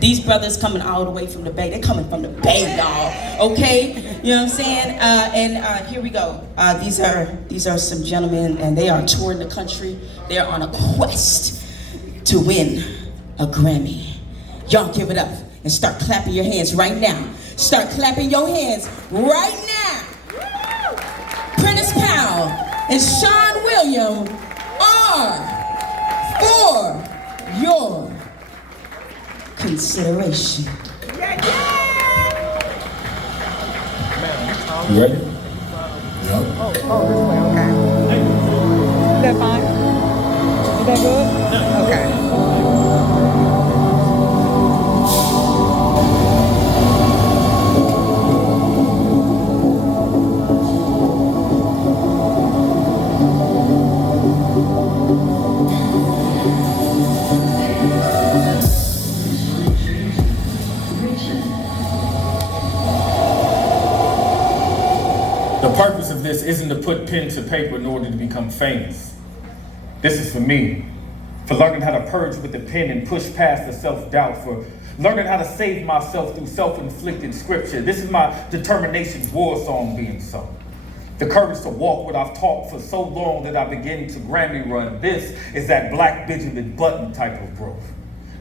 These brothers coming all the way from the Bay. They're coming from the Bay, y'all. Okay, you know what I'm saying? And here we go. These are some gentlemen, and they are touring the country. They are on a quest to win a Grammy. Y'all give it up and start clapping your hands right now. Start clapping your hands right now. Prentice Powell and Shawn Williams are for your consideration. You ready? Yep. Oh, this way, okay. Is that fine? Is that good? Okay. The purpose of this isn't to put pen to paper in order to become famous. This is for me, for learning how to purge with the pen and push past the self-doubt, for learning how to save myself through self-inflicted scripture. This is my determination's war song being sung. The courage to walk what I've taught for so long that I begin to Grammy run. This is that black Benjamin Button type of growth.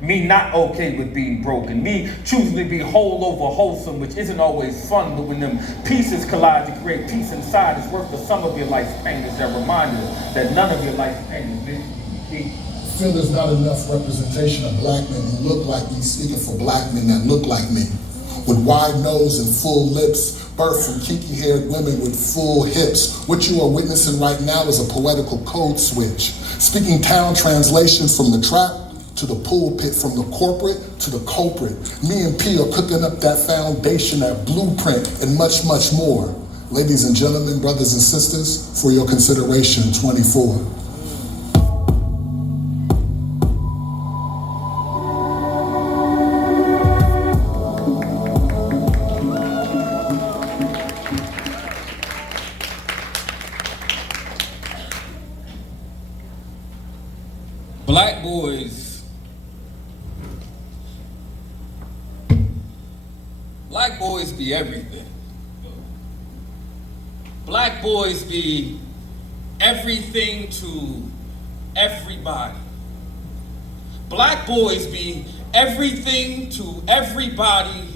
Me not okay with being broken. Me choosing to be whole over wholesome, which isn't always fun, but when them pieces collide to create peace inside, it's worth the sum of your life's pain. Is that reminder that none of your life's pain is meant to be. I feel there's not enough representation of black men who look like me, speaking for black men that look like me. With wide nose and full lips, birthed from kinky-haired women with full hips. What you are witnessing right now is a poetical code switch. Speaking town translation from the trap to the pulpit, from the corporate to the culprit. Me and P are cooking up that foundation, that blueprint, and much, much more. Ladies and gentlemen, brothers and sisters, for your consideration, 24. Black boys be everything. Black boys be everything to everybody. Black boys be everything to everybody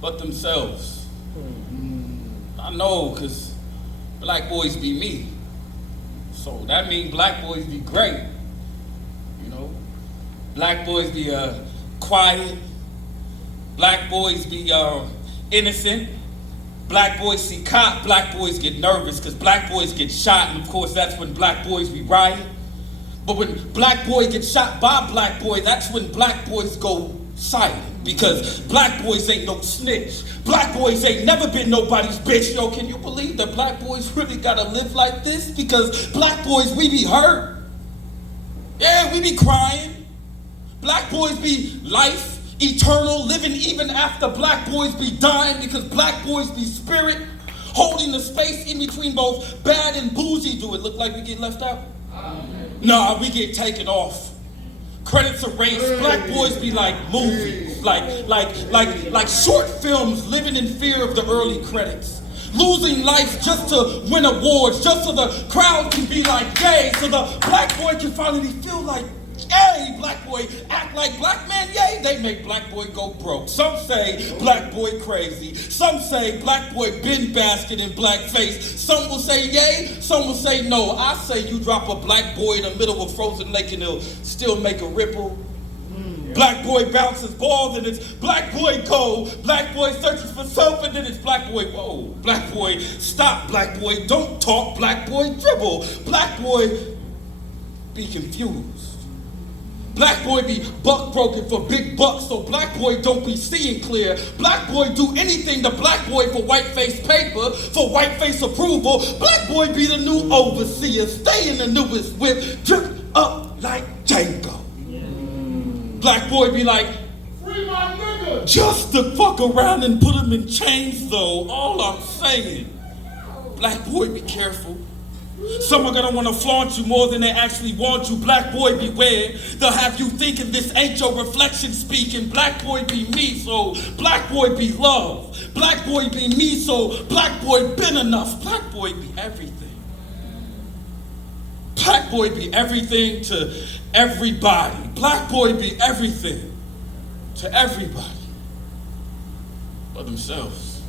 but themselves. I know, because black boys be me. So that means black boys be great. You know, black boys be quiet. Black boys be innocent. Black boys see cop, black boys get nervous because black boys get shot, and of course that's when black boys be riot. But when black boy gets shot by black boy, that's when black boys go silent, because black boys ain't no snitch. Black boys ain't never been nobody's bitch. Yo, can you believe that black boys really gotta live like this? Because black boys, we be hurt. Yeah, we be crying. Black boys be life, eternal, living even after black boys be dying, because black boys be spirit, holding the space in between both bad and bougie. Do it look like we get left out? Nah, we get taken off. Credits erased. Black boys be like movies, like short films, living in fear of the early credits. Losing life just to win awards, just so the crowd can be like, yay, so the black boy can finally feel like, yay, black boy act like black man, yay, they make black boy go broke. Some say black boy crazy. Some say black boy bin basket in blackface. Some will say yay, some will say no. I say you drop a black boy in the middle of a frozen lake and it'll still make a ripple. Black boy bounces balls and it's black boy go. Black boy searches for self and then it's black boy whoa. Black boy stop, black boy don't talk, black boy dribble. Black boy be confused. Black boy be buck broken for big bucks, so black boy don't be seeing clear. Black boy do anything to black boy for white face paper, for white face approval. Black boy be the new overseer, stay in the newest whip, drip up like Django. Black boy be like, free my nigga. Just to fuck around and put him in chains though, all I'm saying. Black boy be careful. Some are gonna wanna flaunt you more than they actually want you. Black boy, beware. They'll have you thinking this ain't your reflection speaking. Black boy be me, so black boy be love. Black boy be me, so black boy been enough. Black boy be everything. Black boy be everything to everybody. Black boy be everything to everybody but themselves.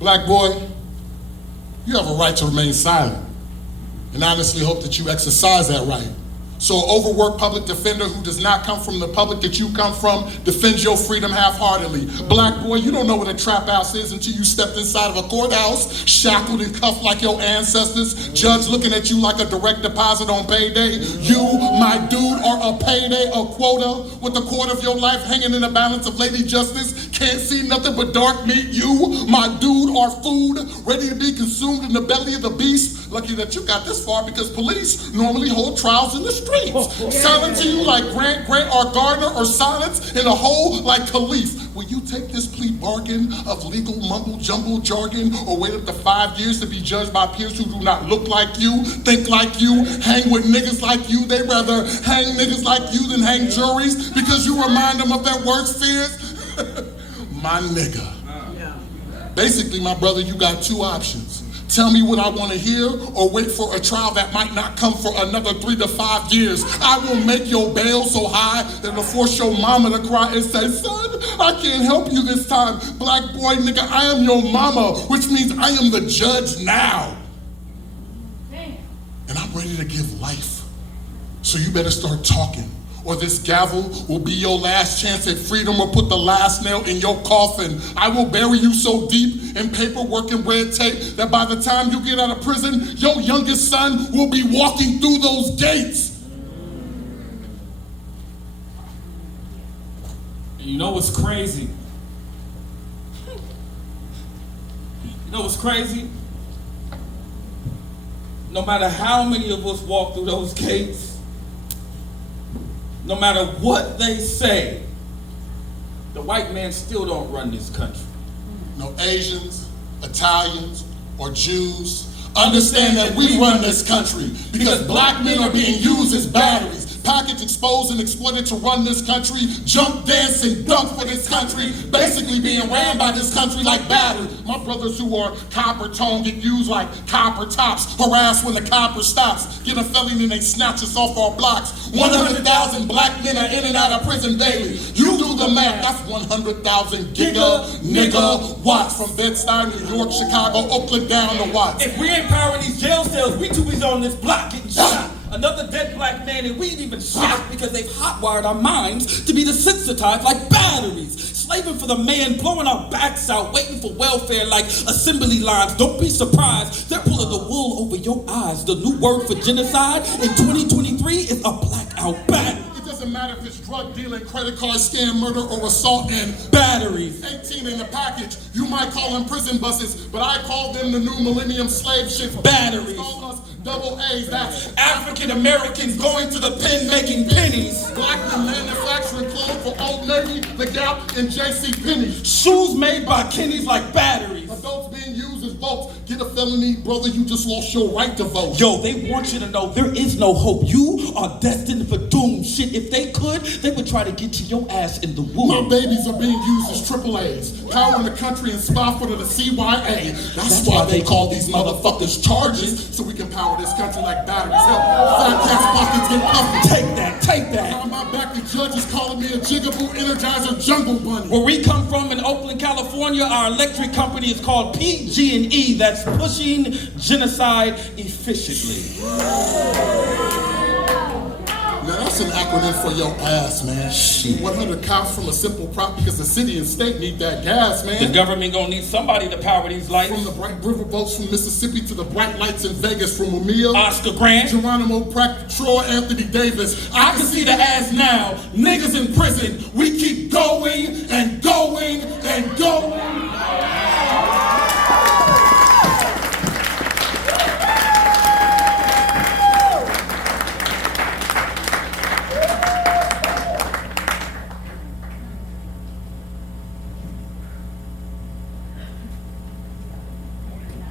Black boy, you have a right to remain silent, and honestly hope that you exercise that right. So an overworked public defender who does not come from the public that you come from defends your freedom half-heartedly. Black boy, you don't know what a trap house is until you stepped inside of a courthouse, shackled and cuffed like your ancestors, judge looking at you like a direct deposit on payday. You, my dude, are a payday, a quota, with a quarter of your life hanging in the balance of Lady Justice. Can't see nothing but dark meat. You, my dude, are food, ready to be consumed in the belly of the beast. Lucky that you got this far because police normally hold trials in the streets. Silent to you like Grant or Gardner, or silence in a hole like Khalif. Will you take this plea bargain of legal mumble-jumble jargon, or wait up to 5 years to be judged by peers who do not look like you, think like you, hang with niggas like you? They rather hang niggas like you than hang juries because you remind them of their worst fears? My nigga. Basically, my brother, you got two options. Tell me what I want to hear, or wait for a trial that might not come for another 3 to 5 years. I will make your bail so high that it'll force your mama to cry and say, son, I can't help you this time. Black boy, nigga, I am your mama, which means I am the judge now. And I'm ready to give life. So you better start talking, or this gavel will be your last chance at freedom, or put the last nail in your coffin. I will bury you so deep in paperwork and red tape that by the time you get out of prison, your youngest son will be walking through those gates. You know what's crazy? You know what's crazy? No matter how many of us walk through those gates, no matter what they say, the white man still don't run this country. No Asians, Italians, or Jews understand that we run this country because black men are being used as batteries, packaged, exposed, and exploited to run this country, jump, dance, and dunk for this country, basically being ran by this country like battery. My brothers who are copper tone get used like copper tops, harassed when the copper stops, get a felony and they snatch us off our blocks. 100,000 black men are in and out of prison daily. You do the math, that's 100,000 nigga watts from Bed-Stuy, New York, Chicago, Oakland, down to Watts. If we ain't powering these jail cells, we too busy on this block getting shot. Another dead black man, and we ain't even shocked because they've hotwired our minds to be desensitized like batteries. Slaving for the man, blowing our backs out, waiting for welfare like assembly lines. Don't be surprised, they're pulling the wool over your eyes. The new word for genocide in 2023 is a blackout battery. It doesn't matter if it's drug dealing, credit card scam, murder, or assault and batteries. 18 in the package. You might call them prison buses, but I call them the new millennium slave ships. Batteries. Call us double A's. That's African Americans going to the pen making pennies. black men manufacturing clothes for Old Navy, The Gap, and J.C. Penney's. Shoes made by Kenny's like batteries. Adults being used as votes. Get a felony, brother, you just lost your right to vote. Yo, they want you to know there is no hope. You are destined for doom. Shit, if they could, they would try to get to your ass in the womb. My babies are being used as triple A's, powering the country and spy for the CYA. That's why they call these motherfuckers charges, so we can power this country like batteries. Hell, fat cats pockets get puffy. Take that, take that. Behind my back, the judges calling me a jigaboo energizer jungle bunny. Where we come from in Oakland, California, our electric company is called PG&E. That's pushing genocide efficiently. Now that's an acronym for your ass, man. Shit. 100 cops from a simple prop because the city and state need that gas, man. The government gonna need somebody to power these lights. From the bright river boats from Mississippi to the bright lights in Vegas, from Emil, Oscar Grant, Geronimo Pratt, Troy, Anthony Davis. I can see the ass now. Niggas in prison. We keep going and going and going.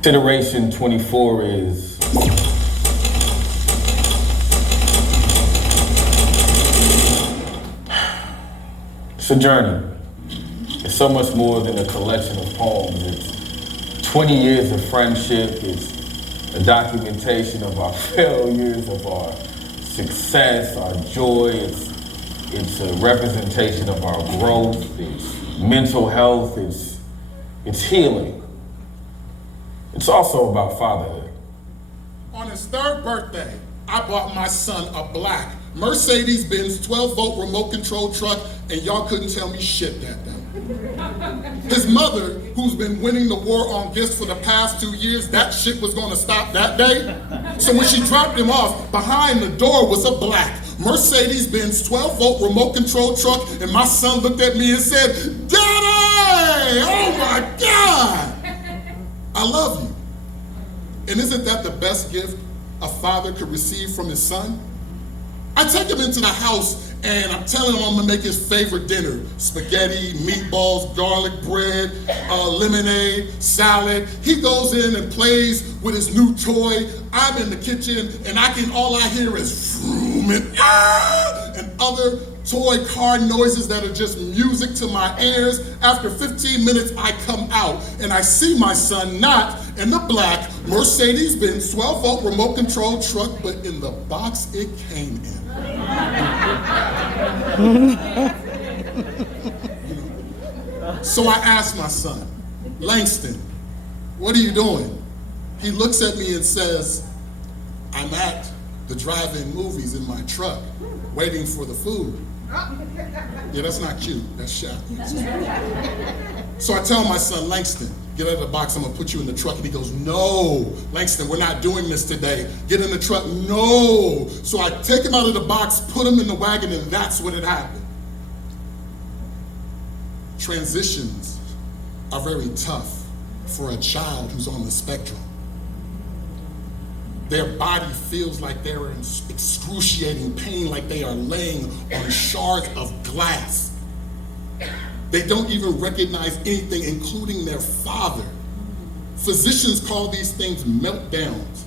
Generation 24 is it's a journey. It's so much more than a collection of poems. It's 20 years of friendship. It's a documentation of our failures, of our success, our joy. It's a representation of our growth. It's mental health. It's healing. It's also about fatherhood. On his 3rd birthday, I bought my son a black Mercedes-Benz 12-volt remote control truck, and y'all couldn't tell me shit that day. His mother, who's been winning the war on gifts for the past 2 years, that shit was gonna stop that day. So when she dropped him off, behind the door was a black Mercedes-Benz 12-volt remote control truck, and my son looked at me and said, "Daddy, oh my God, I love you." And isn't that the best gift a father could receive from his son? I take him into the house and I'm telling him I'm gonna make his favorite dinner: spaghetti, meatballs, garlic bread, lemonade, salad. He goes in and plays with his new toy. I'm in the kitchen and all I hear is vroom and and other toy car noises that are just music to my ears. After 15 minutes, I come out and I see my son not in the black Mercedes-Benz 12-volt remote control truck, but in the box it came in. So I asked my son, "Langston, what are you doing?" He looks at me and says, "I'm at the drive-in movies in my truck, waiting for the food." Yeah, that's not cute, that's Shawn. So I tell my son, "Langston, get out of the box, I'm gonna put you in the truck." And he goes, "No, Langston, we're not doing this today. Get in the truck." "No." So I take him out of the box, put him in the wagon, and that's when it happened. Transitions are very tough for a child who's on the spectrum. Their body feels like they're in excruciating pain, like they are laying on shards of glass. They don't even recognize anything, including their father. Physicians call these things meltdowns.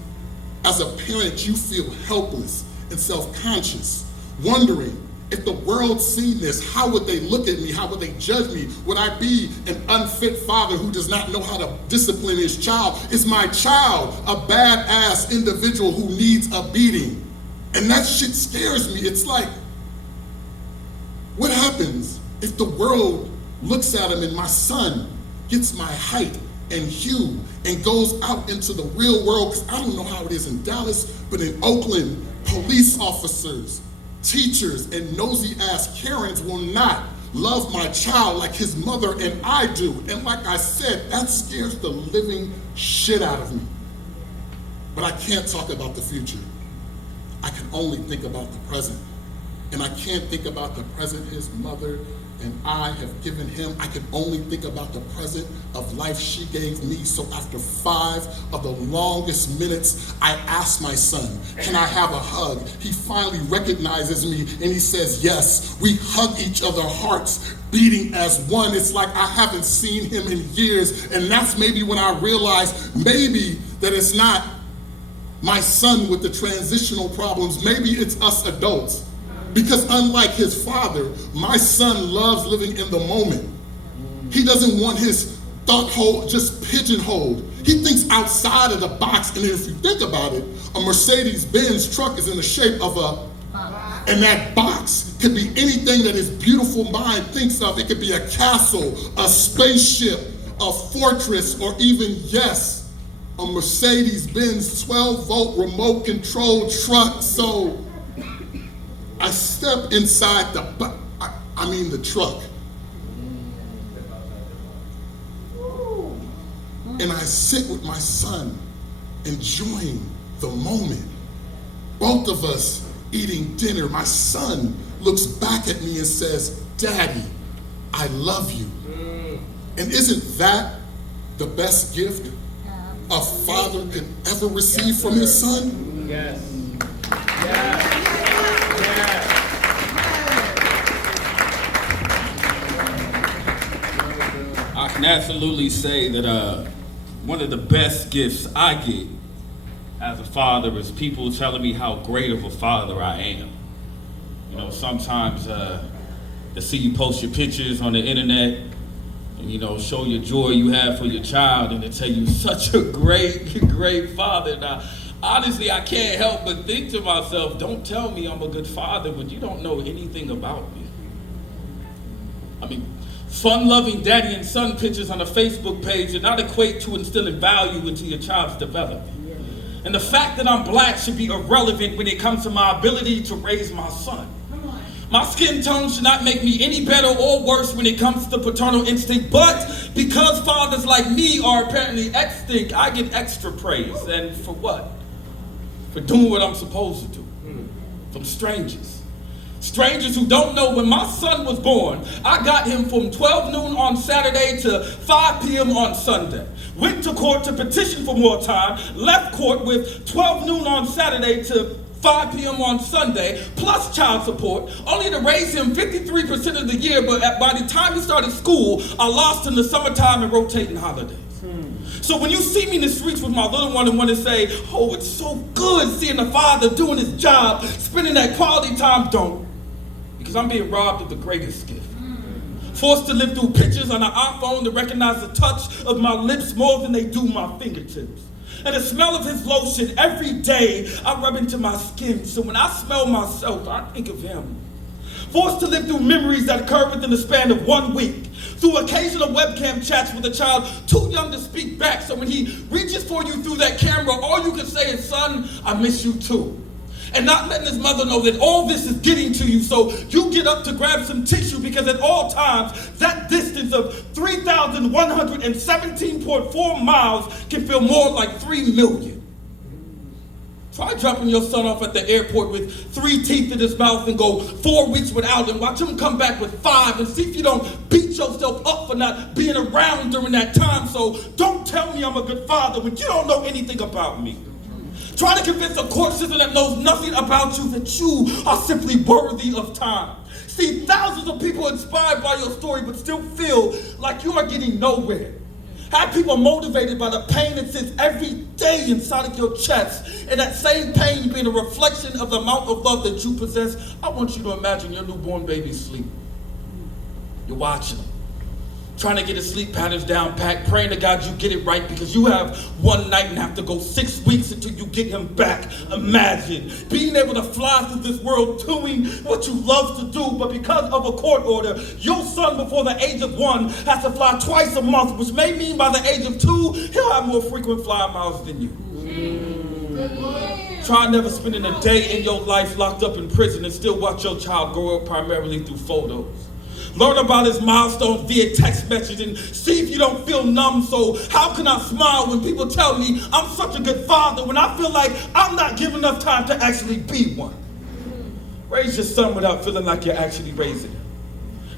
As a parent, you feel helpless and self-conscious, wondering, if the world seen this, how would they look at me? How would they judge me? Would I be an unfit father who does not know how to discipline his child? Is my child a badass individual who needs a beating? And that shit scares me. It's like, what happens if the world looks at him and my son gets my height and hue and goes out into the real world? Because I don't know how it is in Dallas, but in Oakland, police officers, teachers, and nosy ass Karens will not love my child like his mother and I do. And like I said, that scares the living shit out of me. But I can't talk about the future. I can only think about the present. And I can't think about the present his mother and I have given him. I can only think about the present of life she gave me. So after 5 of the longest minutes, I asked my son, "Can I have a hug?" He finally recognizes me and he says, "Yes." We hug each other, hearts beating as one. It's like I haven't seen him in years. And that's maybe when I realized maybe that it's not my son with the transitional problems. Maybe it's us adults. Because unlike his father, my son loves living in the moment. He doesn't want his thought hole just pigeonholed. He thinks outside of the box. And if you think about it, a Mercedes-Benz truck is in the shape of and that box could be anything that his beautiful mind thinks of. It could be a castle, a spaceship, a fortress, or even, yes, a Mercedes-Benz 12-volt remote control truck. So I step inside the truck. And I sit with my son, enjoying the moment. Both of us eating dinner. My son looks back at me and says, "Daddy, I love you." And isn't that the best gift a father could ever receive from his son? Yes. Yes. I can absolutely say that one of the best gifts I get as a father is people telling me how great of a father I am. You know, sometimes to see you post your pictures on the internet and, you know, show your joy you have for your child and to tell you such a great father. Now, honestly, I can't help but think to myself, don't tell me I'm a good father when you don't know anything about me. I mean, fun-loving daddy and son pictures on a Facebook page do not equate to instilling value into your child's development. And the fact that I'm black should be irrelevant when it comes to my ability to raise my son. My skin tone should not make me any better or worse when it comes to paternal instinct, but because fathers like me are apparently extinct, I get extra praise. And for what? For doing what I'm supposed to do. From strangers. Strangers who don't know when my son was born, I got him from 12 noon on Saturday to 5 p.m. on Sunday. Went to court to petition for more time, left court with 12 noon on Saturday to 5 p.m. on Sunday, plus child support, only to raise him 53% of the year, but by the time he started school, I lost in the summertime and rotating holidays. So when you see me in the streets with my little one and want to say, oh, it's so good seeing the father doing his job, spending that quality time, don't. Because I'm being robbed of the greatest gift. Forced to live through pictures on an iPhone to recognize the touch of my lips more than they do my fingertips. And the smell of his lotion every day I rub into my skin. So when I smell myself, I think of him. Forced to live through memories that occur within the span of 1 week. Through occasional webcam chats with a child too young to speak back. So when he reaches for you through that camera, all you can say is, son, I miss you too. And not letting his mother know that all this is getting to you, so you get up to grab some tissue because at all times, that distance of 3,117.4 miles can feel more like 3 million. Try dropping your son off at the airport with 3 teeth in his mouth and go 4 weeks without him. Watch him come back with 5 and see if you don't beat yourself up for not being around during that time. So don't tell me I'm a good father when you don't know anything about me. Try to convince a court system that knows nothing about you that you are simply worthy of time. See thousands of people inspired by your story but still feel like you are getting nowhere. Have people motivated by the pain that sits every day inside of your chest, and that same pain being a reflection of the amount of love that you possess. I want you to imagine your newborn baby sleep. You're watching them, trying to get his sleep patterns down pat, praying to God you get it right because you have one night and have to go 6 weeks until you get him back. Imagine being able to fly through this world doing what you love to do, but because of a court order, your son before the age of 1 has to fly twice a month, which may mean by the age of 2, he'll have more frequent fly miles than you. Try never spending a day in your life locked up in prison and still watch your child grow up primarily through photos. Learn about his milestones via text message and see if you don't feel numb. So how can I smile when people tell me I'm such a good father when I feel like I'm not given enough time to actually be one? Raise your son without feeling like you're actually raising him.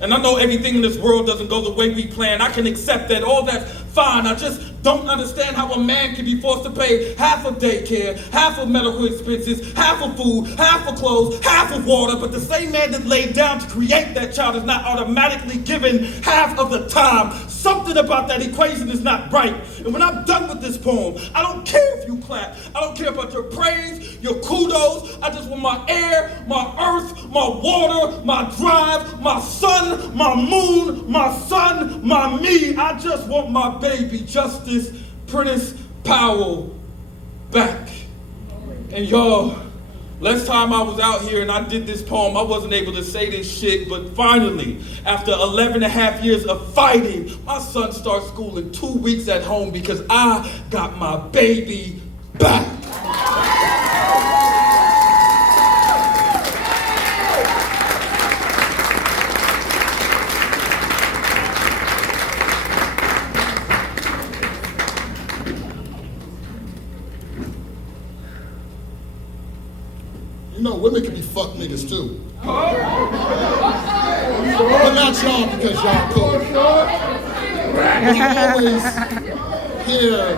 And I know everything in this world doesn't go the way we plan. I can accept that. All that's fine. I just don't understand how a man can be forced to pay half of daycare, half of medical expenses, half of food, half of clothes, half of water, but the same man that laid down to create that child is not automatically given half of the time. Something about that equation is not right. And when I'm done with this poem, I don't care if you clap. I don't care about your praise, your kudos. I just want my air, my earth, my water, my drive, my sun, my moon, my sun, my me. I just want my baby, Justice Prentice Powell, back. And y'all, last time I was out here and I did this poem, I wasn't able to say this shit, but finally, after 11 and a half years of fighting, my son starts school in 2 weeks at home because I got my baby back. You know, women can be fuck niggas too. But not y'all because y'all cool. I always hear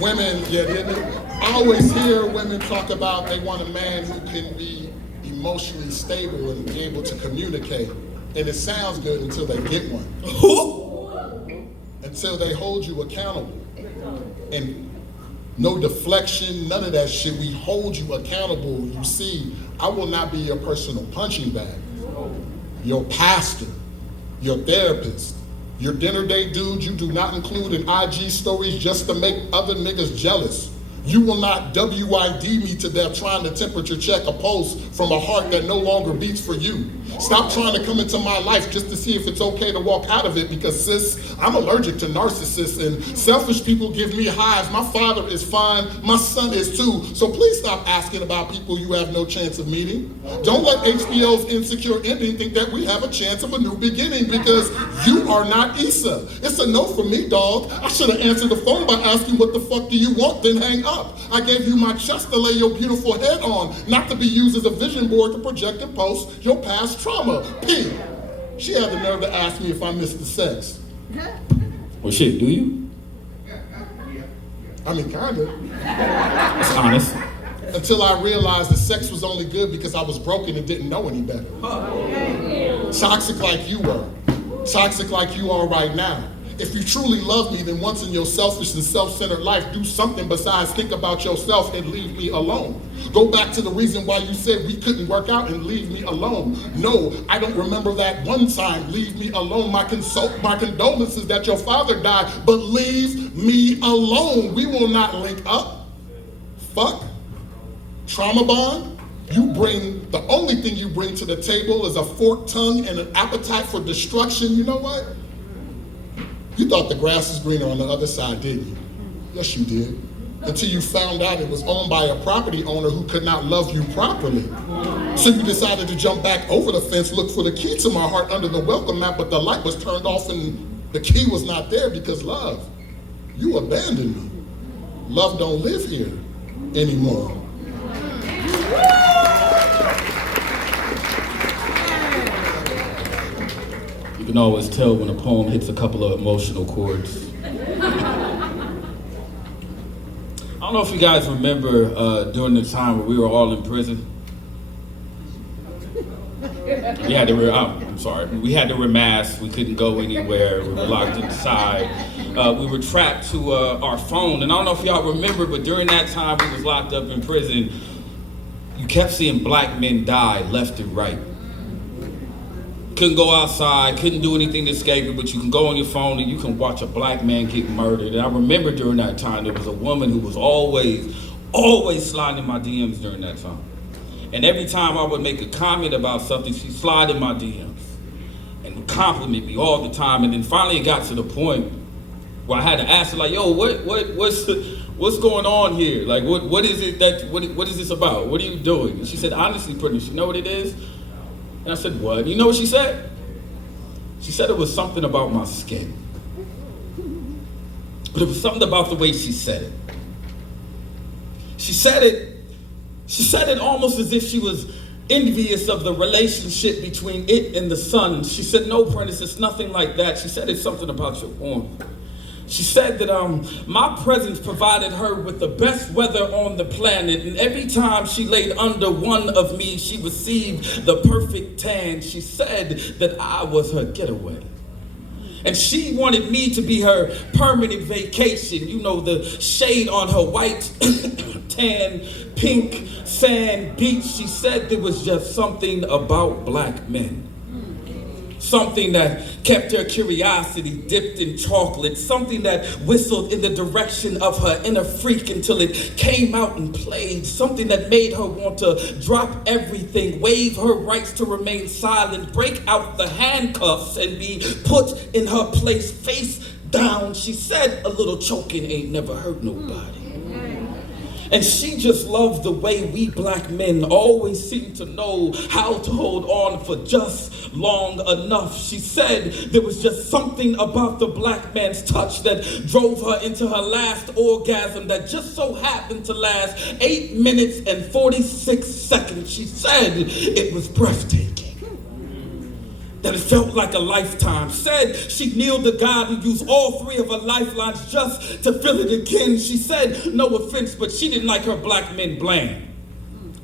women, I always hear women talk about they want a man who can be emotionally stable and be able to communicate. And it sounds good until they get one. until they hold you accountable. And no deflection, none of that shit. We hold you accountable. You see, I will not be your personal punching bag. Your pastor, your therapist, your dinner date dude you do not include in IG stories just to make other niggas jealous. You will not WID me to death trying to temperature check a pulse from a heart that no longer beats for you. Stop trying to come into my life just to see if it's okay to walk out of it, because sis, I'm allergic to narcissists and selfish people give me highs. My father is fine, my son is too. So please stop asking about people you have no chance of meeting. Don't let HBO's Insecure ending think that we have a chance of a new beginning, because you are not Issa. It's a no for me, dog. I should have answered the phone by asking what the fuck do you want, then hang up. I gave you my chest to lay your beautiful head on, not to be used as a vision board to project and post your past trauma. P. She had the nerve to ask me if I missed the sex. Well, shit, do you? I mean, kinda. That's honest. Until I realized that sex was only good because I was broken and didn't know any better. Toxic like you were. Toxic like you are right now. If you truly love me, then once in your selfish and self-centered life, do something besides think about yourself and leave me alone. Go back to the reason why you said we couldn't work out and leave me alone. No, I don't remember that one time. Leave me alone. My condolences that your father died, but leave me alone. We will not link up. Fuck. Trauma bond. The only thing you bring to the table is a forked tongue and an appetite for destruction. You know what? You thought the grass was greener on the other side, didn't you? Yes, you did. Until you found out it was owned by a property owner who could not love you properly. So you decided to jump back over the fence, look for the key to my heart under the welcome mat, but the light was turned off and the key was not there because love, you abandoned me. Love don't live here anymore. You can always tell when a poem hits a couple of emotional chords. I don't know if you guys remember during the time where we were all in prison. We had to wear masks. We couldn't go anywhere. We were locked inside. We were trapped to our phone. And I don't know if y'all remember, but during that time we was locked up in prison, you kept seeing black men die left and right. Couldn't go outside, couldn't do anything to escape it, but you can go on your phone and you can watch a black man get murdered. And I remember during that time, there was a woman who was always sliding in my DMs during that time. And every time I would make a comment about something, she'd slide in my DMs and would compliment me all the time. And then finally it got to the point where I had to ask her, like, yo, what's going on here? Like, what is is this about? What are you doing? And she said, honestly, Prentice, you know what it is? And I said, what? You know what she said? She said it was something about my skin. But it was something about the way she said it. She said it almost as if she was envious of the relationship between it and the sun. She said, no, Prentice, it's nothing like that. She said it's something about your warmth. She said that my presence provided her with the best weather on the planet, and every time she laid under one of me, she received the perfect tan. She said that I was her getaway. And she wanted me to be her permanent vacation. You know, the shade on her white, tan, pink, sand beach. She said there was just something about black men. Something that kept her curiosity dipped in chocolate. Something that whistled in the direction of her inner freak until it came out and played. Something that made her want to drop everything, waive her rights to remain silent, break out the handcuffs and be put in her place face down. She said a little choking ain't never hurt nobody. And she just loved the way we black men always seem to know how to hold on for just long enough. She said there was just something about the black man's touch that drove her into her last orgasm that just so happened to last 8 minutes and 46 seconds. She said it was breathtaking. That it felt like a lifetime. Said she kneeled to God and used all 3 of her lifelines just to feel it again. She said, no offense, but she didn't like her black men bland.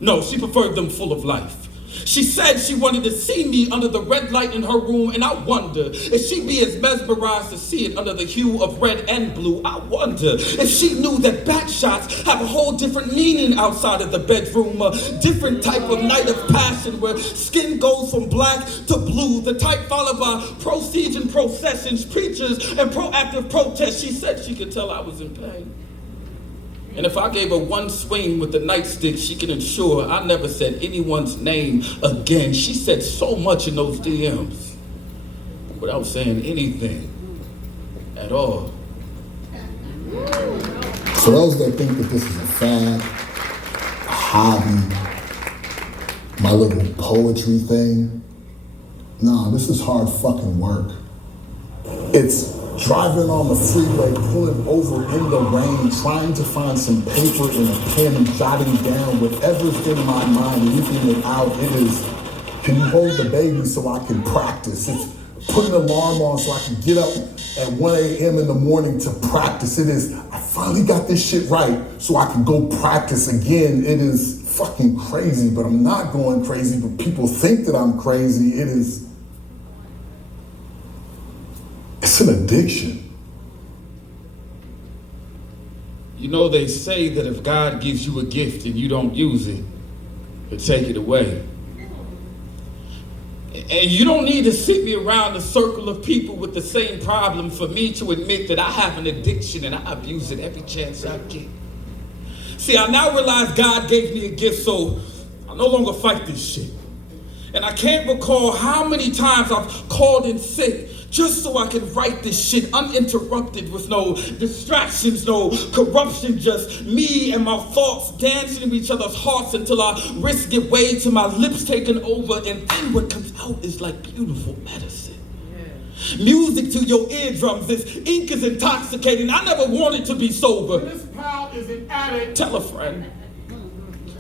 No, she preferred them full of life. She said she wanted to see me under the red light in her room, and I wonder if she'd be as mesmerized to see it under the hue of red and blue. I wonder if she knew that back shots have a whole different meaning outside of the bedroom, a different type of night of passion where skin goes from black to blue, the type followed by proceeds and processions, preachers and proactive protests. She said she could tell I was in pain. And if I gave her one swing with the nightstick, she can ensure I never said anyone's name again. She said so much in those DMs without saying anything at all. For those that think that this is a fad, a hobby, my little poetry thing, nah, this is hard fucking work. It's driving on the freeway, pulling over in the rain, trying to find some paper and a pen and jotting down whatever's in my mind, leaking it out. It is, can you hold the baby so I can practice? It's putting an alarm on so I can get up at 1 a.m. in the morning to practice. It is, I finally got this shit right so I can go practice again. It is fucking crazy, but I'm not going crazy, but people think that I'm crazy. It's an addiction. You know, they say that if God gives you a gift and you don't use it, He'll take it away. And you don't need to sit me around a circle of people with the same problem for me to admit that I have an addiction and I abuse it every chance I get. See, I now realize God gave me a gift, so I no longer fight this shit. And I can't recall how many times I've called in sick just so I can write this shit uninterrupted with no distractions, no corruption, just me and my thoughts dancing in each other's hearts until our wrists give way to my lips taking over, and then what comes out is like beautiful medicine. Music to your eardrums, this ink is intoxicating. I never wanted to be sober. Prentice Powell is an addict. Tell a friend.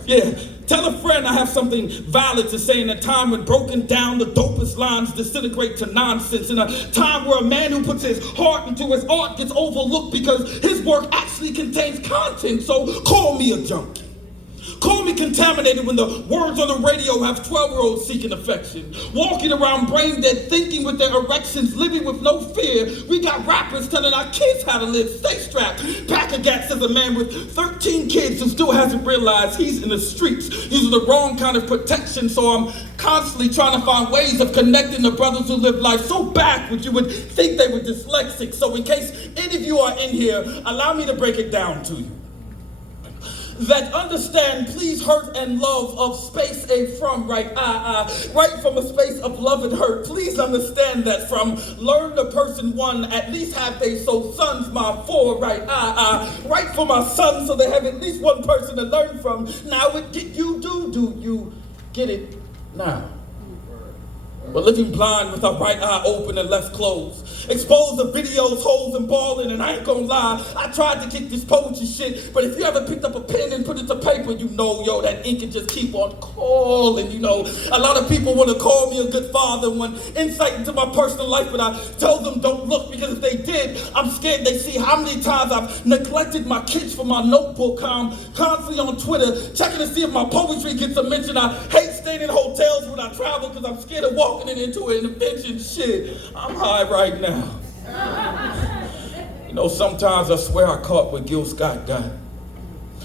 Yeah, tell a friend I have something valid to say in a time when broken down the dopest lines disintegrate to nonsense, in a time where a man who puts his heart into his art gets overlooked because his work actually contains content. So call me a junkie. Call me contaminated when the words on the radio have 12-year-olds seeking affection, walking around brain dead, thinking with their erections, living with no fear. We got rappers telling our kids how to live. Stay strapped. Pack a gat says a man with 13 kids who still hasn't realized he's in the streets using the wrong kind of protection. So I'm constantly trying to find ways of connecting the brothers who live life so backwards you would think they were dyslexic. So in case any of you are in here, allow me to break it down to you. That understand, please, hurt and love of space A from right from a space of love and hurt. Please understand that from learn the person one, at least have they so sons my four right right for my sons so they have at least one person to learn from. Now it get you do you get it now? We're living blind with our right eye open and left closed. Exposed to videos, holes and balling, and I ain't gonna lie, I tried to kick this poetry shit, but if you ever picked up a pen and put it to paper, you know, yo, that ink can just keep on calling, you know. A lot of people wanna call me a good father, want insight into my personal life, but I tell them don't look, because if they did, I'm scared they see how many times I've neglected my kids for my notebook. I'm constantly on Twitter, checking to see if my poetry gets a mention. I hate staying in hotels when I travel, because I'm scared of walking into an intervention. Shit, I'm high right now. You know, sometimes I swear I caught what Gil Scott got.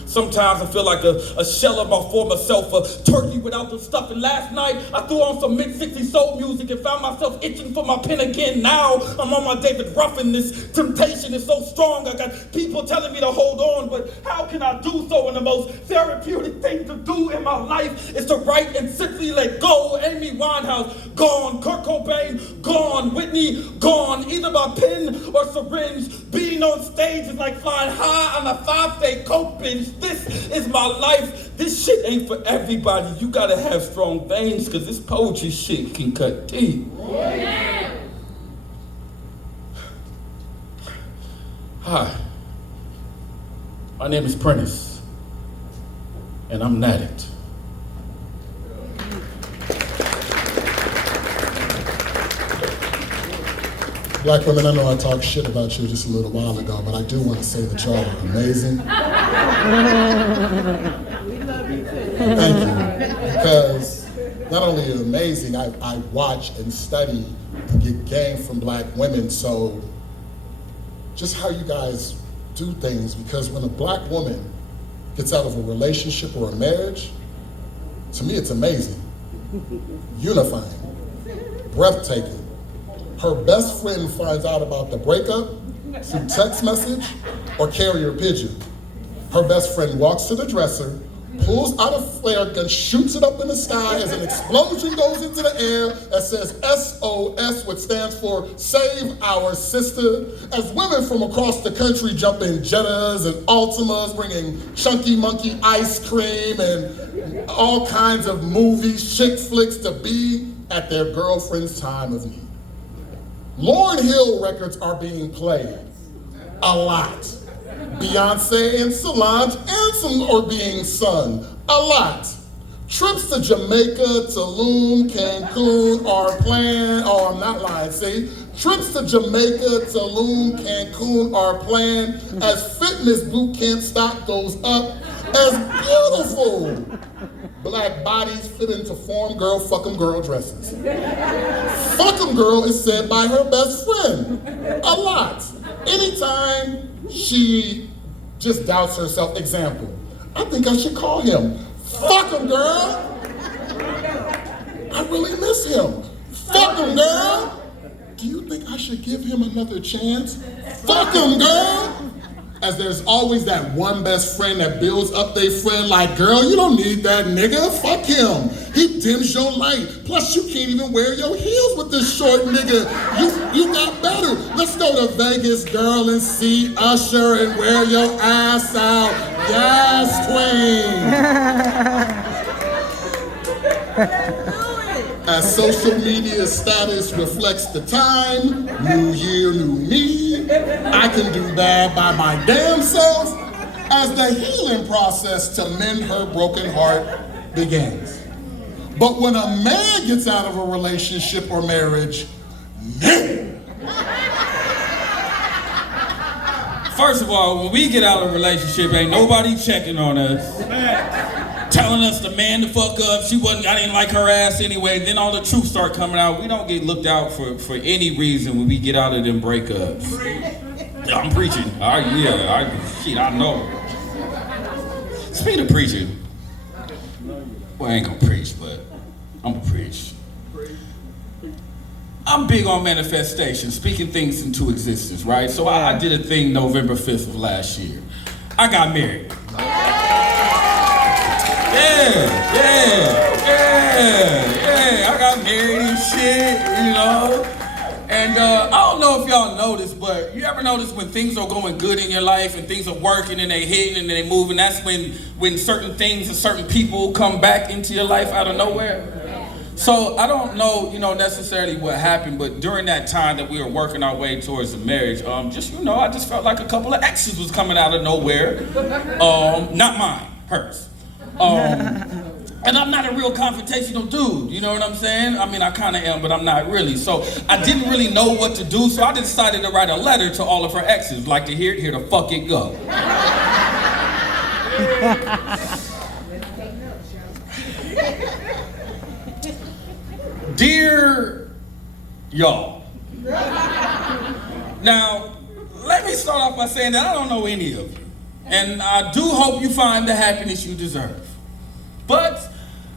Sometimes I feel like a shell of my former self, a turkey without the stuff. And last night, I threw on some mid-60s soul music and found myself itching for my pen again. Now, I'm on my David Ruffin. This temptation is so strong. I got people telling me to hold on, but how can I do so when the most therapeutic thing to do in my life is to write and simply let go? Amy Winehouse, gone. Kurt Cobain, gone. Whitney, gone. Either by pen or syringe. Being on stage is like flying high on a 5-day coke binge. This is my life. This shit ain't for everybody. You gotta have strong veins, because this poetry shit can cut deep. Yeah. Hi, my name is Prentice, and I'm an addict. Black women, I know I talked shit about you just a little while ago, but I do want to say that y'all are amazing. We love you too. Thank you. Because not only is it amazing, I watch and study to get game from black women. So just how you guys do things, because when a black woman gets out of a relationship or a marriage, to me it's amazing, unifying, breathtaking. Her best friend finds out about the breakup through text message or carrier pigeon. Her best friend walks to the dresser, pulls out a flare gun, shoots it up in the sky as an explosion goes into the air that says SOS, which stands for Save Our Sister. As women from across the country jump in Jettas and Altimas, bringing Chunky Monkey ice cream and all kinds of movies, chick flicks to be at their girlfriend's time of need. Lauryn Hill records are being played a lot. Beyonce and Solange anthems are being sung a lot. Trips to Jamaica, Tulum, Cancun are planned. Oh, I'm not lying, see? Trips to Jamaica, Tulum, Cancun are planned as fitness boot camp stock goes up, as beautiful black bodies fit into form girl, fuck 'em girl dresses. Fuck 'em girl is said by her best friend a lot. Anytime she just doubts herself, example, I think I should call him. Fuck him, girl. I really miss him. Fuck him, girl. Do you think I should give him another chance? Fuck him, girl. As there's always that one best friend that builds up their friend like, girl, you don't need that nigga, fuck him. He dims your light. Plus you can't even wear your heels with this short nigga. You got better. Let's go to Vegas, girl, and see Usher and wear your ass out. Yes, queen. As social media status reflects the time, new year, new me, I can do that by my damn self as the healing process to mend her broken heart begins. But when a man gets out of a relationship or marriage, man. First of all, when we get out of a relationship, ain't nobody checking on us, telling us to man the fuck up. I didn't like her ass anyway. Then all the truth start coming out. We don't get looked out for any reason when we get out of them breakups. I'm preaching. I know. Speaking of preaching, well, I ain't gonna preach, but I'm gonna preach. I'm big on manifestation, speaking things into existence, right? So I did a thing November 5th of last year. I got married. Yeah. I got married and shit, you know? And I don't know if y'all noticed, but you ever notice when things are going good in your life and things are working and they hitting and they moving, that's when certain things and certain people come back into your life out of nowhere? So I don't know, necessarily what happened, but during that time that we were working our way towards the marriage, I just felt like a couple of exes was coming out of nowhere. Not mine, hers. And I'm not a real confrontational dude, you know what I'm saying? I mean, I kind of am, but I'm not really. So I didn't really know what to do, so I decided to write a letter to all of her exes. Like to hear it, here the fuck it go. Dear y'all. Now, let me start off by saying that I don't know any of you. And I do hope you find the happiness you deserve. But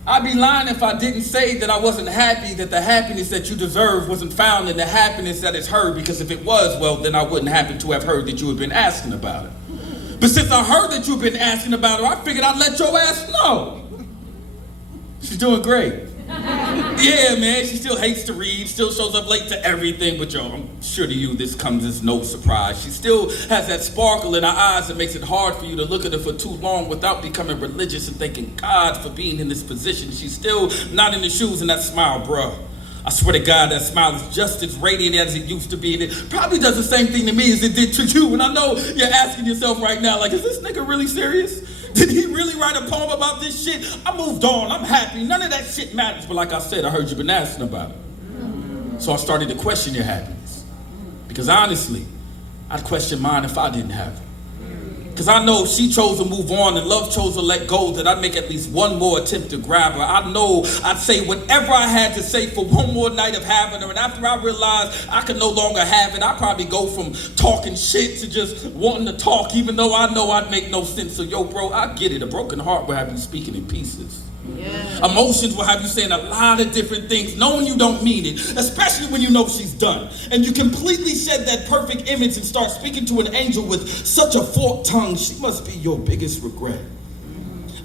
I'd be lying if I didn't say that I wasn't happy that the happiness that you deserve wasn't found in the happiness that is heard, because if it was, well, then I wouldn't happen to have heard that you had been asking about it. But since I heard that you've been asking about her, I figured I'd let your ass know. She's doing great. Yeah, man, she still hates to read, still shows up late to everything, but yo, I'm sure to you this comes as no surprise. She still has that sparkle in her eyes that makes it hard for you to look at her for too long without becoming religious and thanking God for being in this position. She's still not in the shoes in that smile, bruh. I swear to God, that smile is just as radiant as it used to be, and it probably does the same thing to me as it did to you. And I know you're asking yourself right now, like, is this nigga really serious? Did he really write a poem about this shit? I moved on, I'm happy, none of that shit matters. But like I said, I heard you've been asking about it. So I started to question your happiness. Because honestly, I'd question mine if I didn't have it. Cause I know she chose to move on and love chose to let go, that I'd make at least one more attempt to grab her. I know I'd say whatever I had to say for one more night of having her, and after I realized I could no longer have it, I'd probably go from talking shit to just wanting to talk, even though I know I'd make no sense. So yo bro, I get it, a broken heart will have you speaking in pieces. Yeah. Emotions will have you saying a lot of different things, knowing you don't mean it, especially when you know she's done. And you completely shed that perfect image and start speaking to an angel with such a forked tongue. She must be your biggest regret.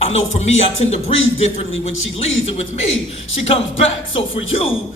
I know for me, I tend to breathe differently when she leaves, and with me, she comes back. So for you,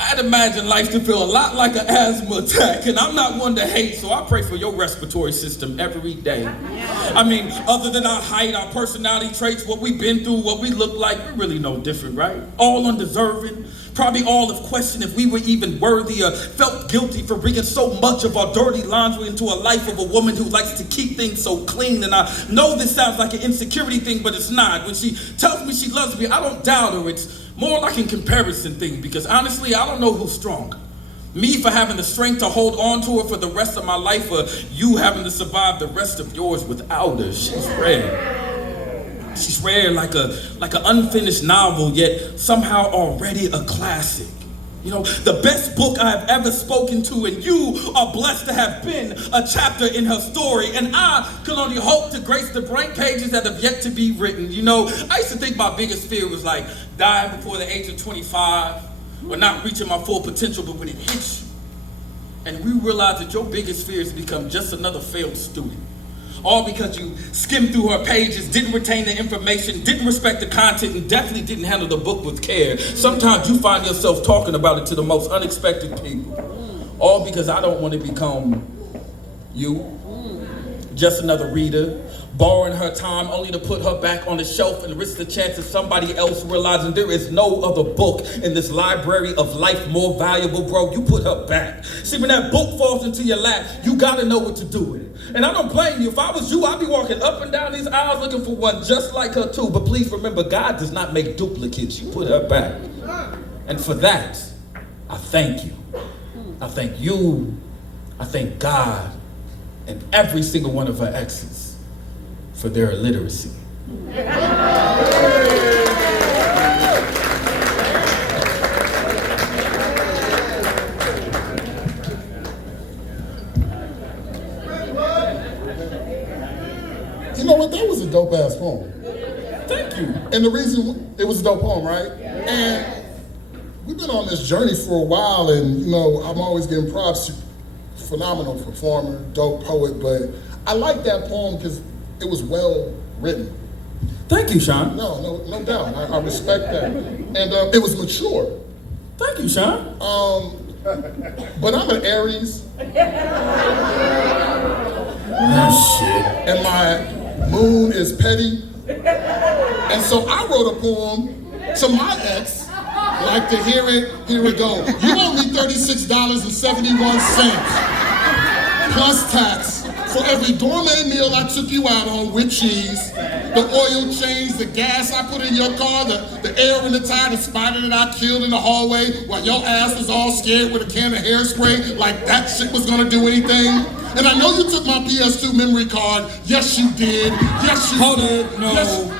I'd imagine life to feel a lot like an asthma attack, and I'm not one to hate, so I pray for your respiratory system every day. I mean, other than our height, our personality traits, what we've been through, what we look like, we're really no different, right? All undeserving, probably all have questioned if we were even worthy or felt guilty for bringing so much of our dirty laundry into a life of a woman who likes to keep things so clean. And I know this sounds like an insecurity thing, but it's not. When she tells me she loves me, I don't doubt her. It's more like a comparison thing, because honestly, I don't know who's stronger. Me for having the strength to hold on to her for the rest of my life, or you having to survive the rest of yours without her. She's rare. She's rare, like an unfinished novel, yet somehow already a classic. You know, the best book I have ever spoken to, and you are blessed to have been a chapter in her story, and I can only hope to grace the blank pages that have yet to be written. You know, I used to think my biggest fear was like dying before the age of 25, or not reaching my full potential, but when it hits you, and we realize that your biggest fear is to become just another failed student. All because you skimmed through her pages, didn't retain the information, didn't respect the content, and definitely didn't handle the book with care. Sometimes you find yourself talking about it to the most unexpected people. All because I don't want to become you. Just another reader, borrowing her time only to put her back on the shelf and risk the chance of somebody else realizing there is no other book in this library of life more valuable, bro. You put her back. See, when that book falls into your lap, you gotta know what to do with it. And I don't blame you. If I was you, I'd be walking up and down these aisles looking for one just like her too. But please remember, God does not make duplicates. You put her back. And for that, I thank you. I thank you. I thank God and every single one of her exes for their illiteracy. You know what? That was a dope ass poem. Thank you. And the reason it was a dope poem, right? And we've been on this journey for a while, and you know, I'm always getting props. Phenomenal performer, dope poet, but I like that poem because it was well written. Thank you, Shawn. No doubt. I respect that. And it was mature. Thank you, Shawn. But I'm an Aries. Oh, shit. And my moon is petty. And so I wrote a poem to my ex. Like to hear it, here we go. You owe me $36.71 plus tax for every gourmet meal I took you out on with cheese, the oil change, the gas I put in your car, the air in the tire, the spider that I killed in the hallway while your ass was all scared with a can of hairspray like that shit was gonna do anything. And I know you took my PS2 memory card. Yes, you did. Yes, you did. Hold up,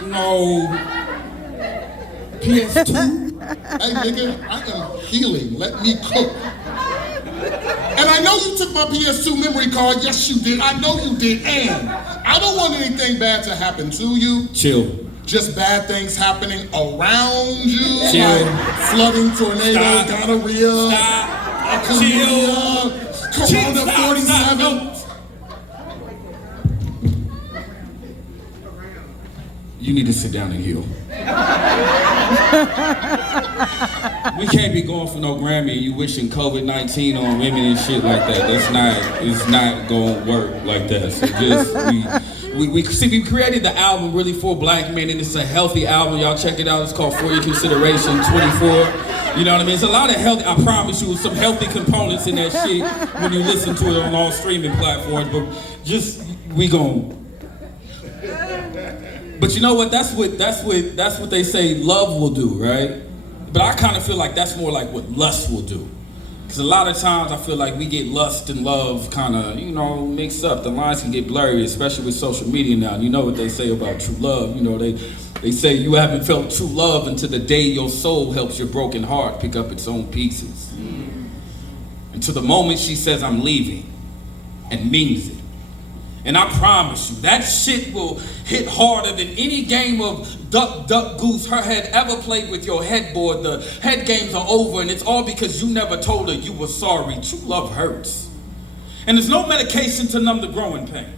no. PS2? Hey nigga, I am healing. Let me cook. And I know you took my PS2 memory card. Yes, you did. I know you did. And I don't want anything bad to happen to you. Chill. Just bad things happening around you. Chill. Like flooding, tornado, Stop. gonorrhea. Stop. Chlamydia, Corona 47. No. You need to sit down and heal. We can't be going for no Grammy and you wishing COVID-19 on women and shit like that. It's not gonna work like that. So just, we created the album really for black men, and it's a healthy album. Y'all check it out. It's called For Your Consideration 24. You know what I mean? It's a lot of healthy, I promise you, some healthy components in that shit when you listen to it on all streaming platforms. But just, we gon'. But you know what? That's what they say love will do, right? But I kind of feel like that's more like what lust will do. Because a lot of times I feel like we get lust and love kind of, mixed up. The lines can get blurry, especially with social media now. And you know what they say about true love. They say you haven't felt true love until the day your soul helps your broken heart pick up its own pieces. Until the moment she says, I'm leaving, and means it. And I promise you, that shit will hit harder than any game of duck, duck, goose her head ever played with your headboard. The head games are over, and it's all because you never told her you were sorry. True love hurts. And there's no medication to numb the growing pains.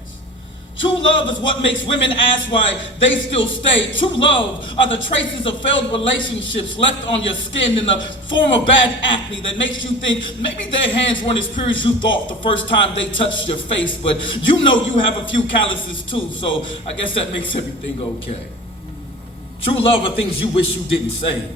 True love is what makes women ask why they still stay. True love are the traces of failed relationships left on your skin in the form of bad acne that makes you think maybe their hands weren't as pure as you thought the first time they touched your face, but you know you have a few calluses too, so I guess that makes everything okay. True love are things you wish you didn't say.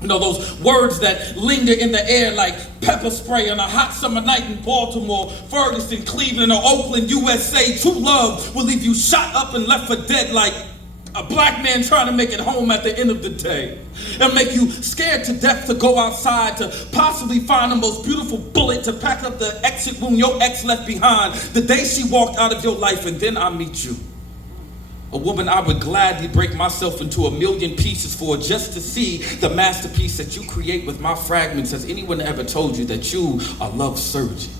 Those words that linger in the air like pepper spray on a hot summer night in Baltimore, Ferguson, Cleveland, or Oakland, USA. True love will leave you shot up and left for dead like a black man trying to make it home at the end of the day. It'll make you scared to death to go outside to possibly find the most beautiful bullet to pack up the exit wound your ex left behind the day she walked out of your life, and then I meet you. A woman I would gladly break myself into a million pieces for just to see the masterpiece that you create with my fragments. Has anyone ever told you that you are love surgeon?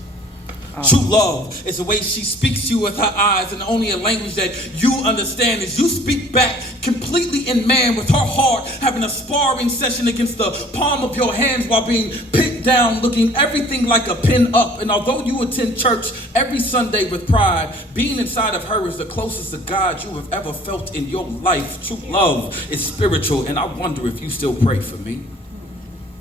True love is the way she speaks to you with her eyes, and only a language that you understand is you speak back completely in man with her heart, having a sparring session against the palm of your hands while being pinned down, looking everything like a pin up. And although you attend church every Sunday with pride, being inside of her is the closest to God you have ever felt in your life. True love is spiritual, and I wonder if you still pray for me.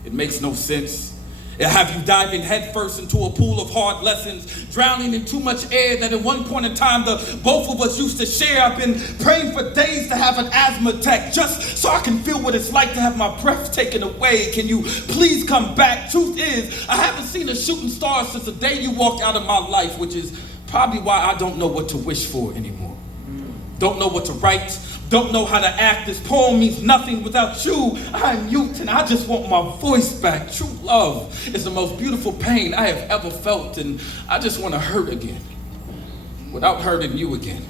It makes no sense. It'll have you diving headfirst into a pool of hard lessons, drowning in too much air that at one point in time the both of us used to share. I've been praying for days to have an asthma attack just so I can feel what it's like to have my breath taken away. Can you please come back? Truth is, I haven't seen a shooting star since the day you walked out of my life, which is probably why I don't know what to wish for anymore. Don't know what to write. Don't know how to act. This poem means nothing without you. I'm mute and I just want my voice back. True love is the most beautiful pain I have ever felt, and I just want to hurt again without hurting you again.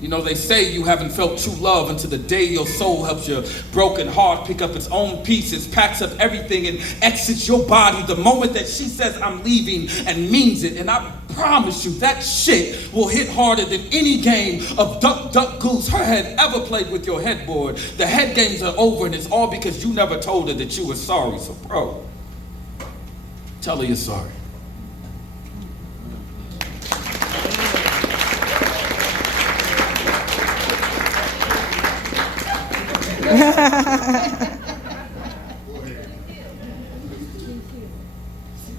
They say you haven't felt true love until the day your soul helps your broken heart pick up its own pieces, packs up everything and exits your body the moment that she says I'm leaving and means it. And I promise you that shit will hit harder than any game of duck, duck, goose her head ever played with your headboard. The head games are over, and it's all because you never told her that you were sorry. So bro, tell her you're sorry.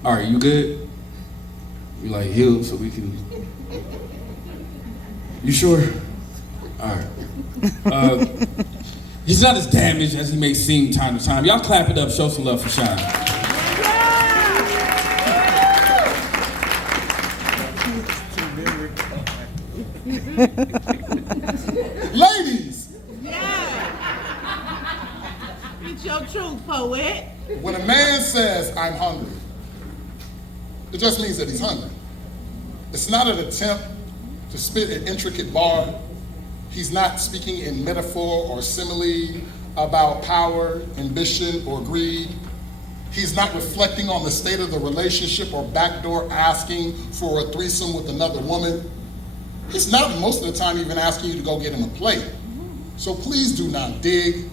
All right, you good? You like healed so we can... You sure? All right. He's not as damaged as he may seem time to time. Y'all clap it up, show some love for Shawn. Ladies, It's your truth, poet. when a man says, I'm hungry, it just means that he's hungry. It's not an attempt to spit an intricate bar. He's not speaking in metaphor or simile about power, ambition, or greed. He's not reflecting on the state of the relationship or backdoor asking for a threesome with another woman. He's not most of the time even asking you to go get him a plate. So please do not dig.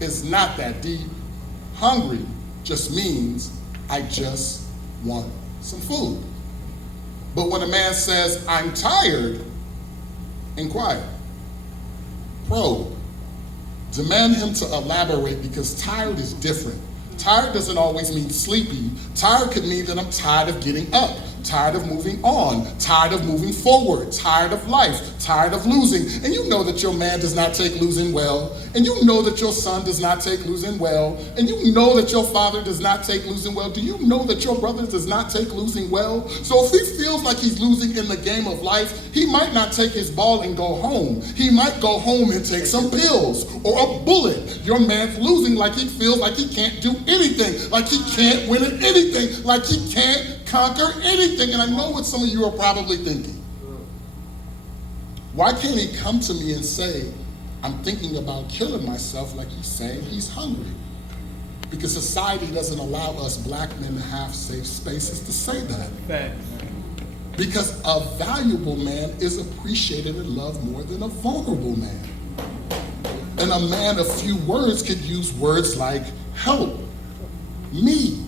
It's not that deep. Hungry just means I just want some food. But when a man says, I'm tired, inquire, probe, demand him to elaborate, because tired is different. Tired doesn't always mean sleepy. Tired could mean that I'm tired of getting up. tired of moving on, tired of moving forward, tired of life, tired of losing. And you know that your man does not take losing well, and you know that your son does not take losing well, and you know that your father does not take losing well. Do you know that your brother does not take losing well? So if he feels like he's losing in the game of life, he might not take his ball and go home. He might go home and take some pills or a bullet. Your man's losing like he feels like he can't do anything, like he can't win at anything, like he can't conquer anything. And I know what some of you are probably thinking. Why can't he come to me and say, I'm thinking about killing myself, like he's saying he's hungry? Because society doesn't allow us black men to have safe spaces to say that. Because a valuable man is appreciated and loved more than a vulnerable man. And a man of few words could use words like help, me.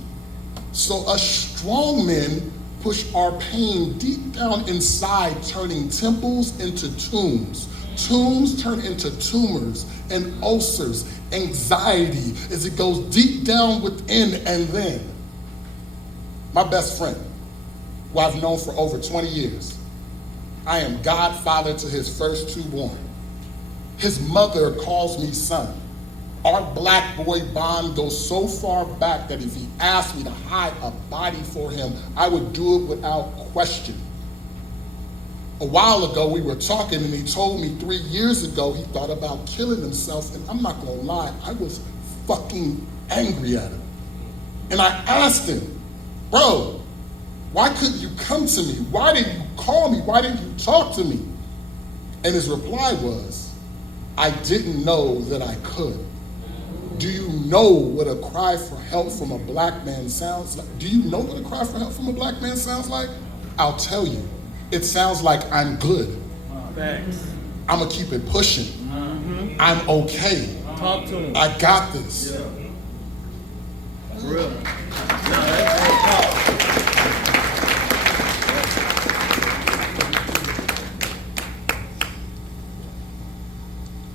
So us strong men push our pain deep down inside, turning temples into tombs. Tombs turn into tumors and ulcers, anxiety as it goes deep down within. And then my best friend, who I've known for over 20 years, I am godfather to his first two born. His mother calls me son. Our black boy bond goes so far back that if he asked me to hide a body for him, I would do it without question. A while ago, we were talking and he told me 3 years ago he thought about killing himself, and I'm not gonna lie, I was fucking angry at him. And I asked him, bro, why couldn't you come to me? Why didn't you call me? Why didn't you talk to me? And his reply was, I didn't know that I could. Do you know what a cry for help from a black man sounds like? Do you know what a cry for help from a black man sounds like? I'll tell you. It sounds like I'm good. Thanks. I'm gonna keep it pushing. I'm okay. Talk to him. I got this. Yeah. For real.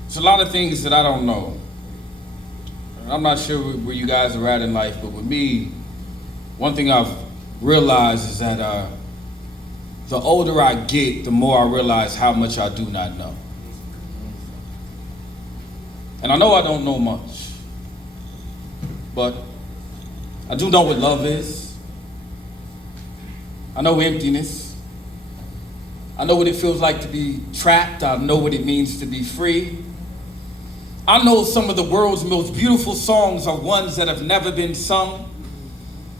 There's a lot of things that I don't know. I'm not sure where you guys are at in life, but with me, one thing I've realized is that the older I get, the more I realize how much I do not know. And I know I don't know much, but I do know what love is. I know emptiness. I know what it feels like to be trapped. I know what it means to be free. I know some of the world's most beautiful songs are ones that have never been sung.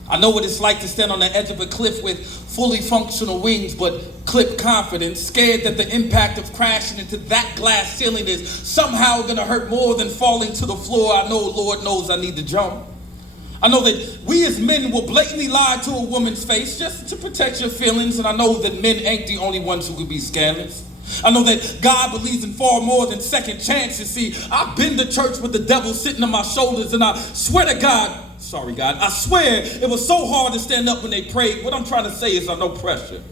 I know what it's like to stand on the edge of a cliff with fully functional wings, but clip confidence, scared that the impact of crashing into that glass ceiling is somehow gonna hurt more than falling to the floor. I know, Lord knows I need to jump. I know that we as men will blatantly lie to a woman's face just to protect your feelings, and I know that men ain't the only ones who could be scandalous. I know that God believes in far more than second chances. See, I've been to church with the devil sitting on my shoulders, and I swear to God, sorry God, I swear it was so hard to stand up when they prayed. What I'm trying to say is I know pressure.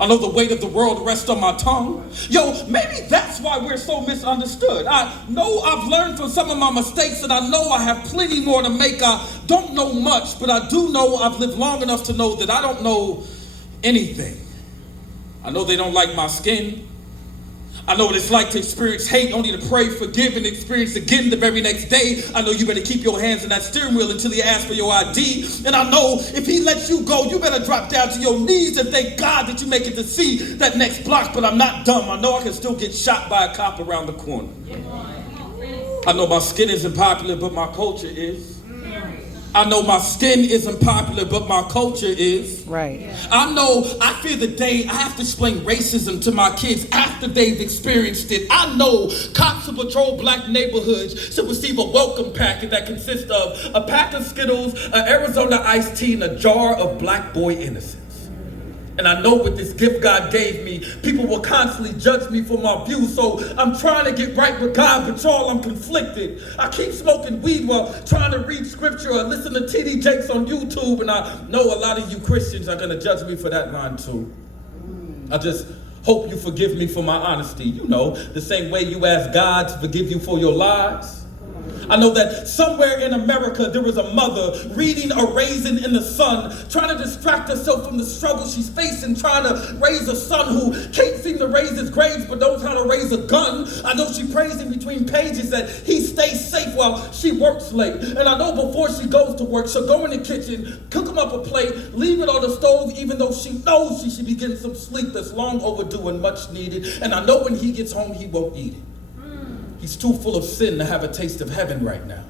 I know the weight of the world rests on my tongue. Yo, maybe that's why we're so misunderstood. I know I've learned from some of my mistakes, and I know I have plenty more to make. I don't know much, but I do know I've lived long enough to know that I don't know anything. I know they don't like my skin. I know what it's like to experience hate, only to pray, forgive, and experience again the very next day. I know you better keep your hands in that steering wheel until he asks for your ID. And I know if he lets you go, you better drop down to your knees and thank God that you make it to see that next block. But I'm not dumb. I know I can still get shot by a cop around the corner. I know my skin isn't popular, but my culture is. I know my skin isn't popular, but my culture is. Right. I know I fear the day I have to explain racism to my kids after they've experienced it. I know cops who patrol black neighborhoods should receive a welcome packet that consists of a pack of Skittles, an Arizona iced tea, and a jar of black boy innocence. And I know with this gift God gave me, people will constantly judge me for my views, so I'm trying to get right with God, but y'all, I'm conflicted. I keep smoking weed while trying to read scripture or listen to TD Jakes on YouTube, and I know a lot of you Christians are gonna judge me for that line too. I just hope you forgive me for my honesty. You know, the same way you ask God to forgive you for your lies. I know that somewhere in America there is a mother reading a raisin in the sun, trying to distract herself from the struggle she's facing, trying to raise a son who can't seem to raise his grades but knows how to raise a gun. I know she prays in between pages that he stays safe while she works late. And I know before she goes to work, she'll go in the kitchen, cook him up a plate, leave it on the stove, even though she knows she should be getting some sleep that's long overdue and much needed. And I know when he gets home, he won't eat it. He's too full of sin to have a taste of heaven right now.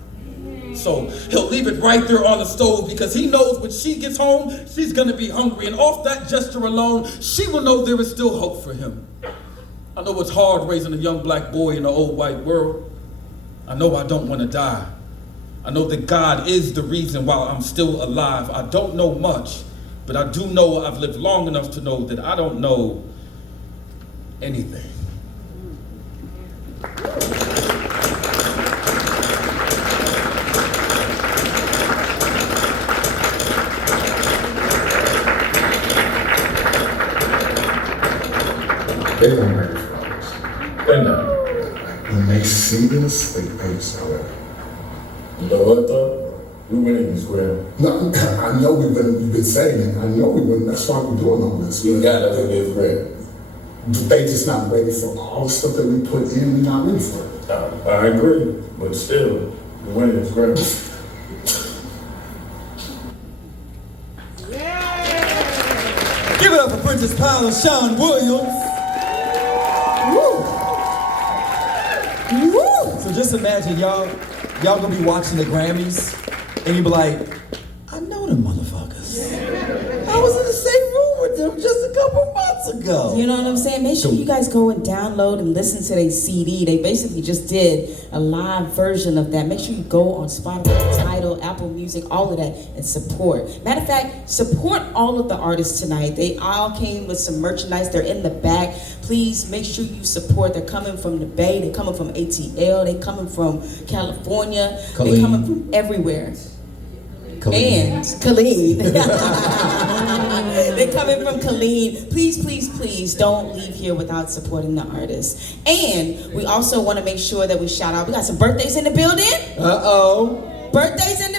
So he'll leave it right there on the stove because he knows when she gets home, she's gonna be hungry. And off that gesture alone, she will know there is still hope for him. I know it's hard raising a young black boy in an old white world. I know I don't wanna die. I know that God is the reason why I'm still alive. I don't know much, but I do know I've lived long enough to know that I don't know anything. They don't make flowers. They're not. When they see this, they hate swear. You know what though? We winning this Grammy. No, I know we've been saying it. I know we win. That's why we're doing all this. We gotta win this Grammy. They just not ready for all the stuff that we put in. We're not ready for it. I agree, but still, we're winning this Grammy. Give it up for Prentice Powell and Shawn Williams. Woo! Woo! So just imagine y'all gonna be watching the Grammys and you be like, I know them motherfuckers. I was in the same room with them just a couple months ago. You know what I'm saying? Make sure you guys go and download and listen to their CD. They basically just did a live version of that. Make sure you go on Spotify, Tidal, Apple Music, all of that, and support. Matter of fact, support all of the artists tonight. They all came with some merchandise. They're in the back. Please make sure you support. They're coming from the Bay. They're coming from ATL. They're coming from California. They're coming from everywhere. And Colleen. They're coming from Colleen. Please, please, please don't leave here without supporting the artists. And we also want to make sure that we shout out. We got some birthdays in the building. Uh-oh. Birthdays in the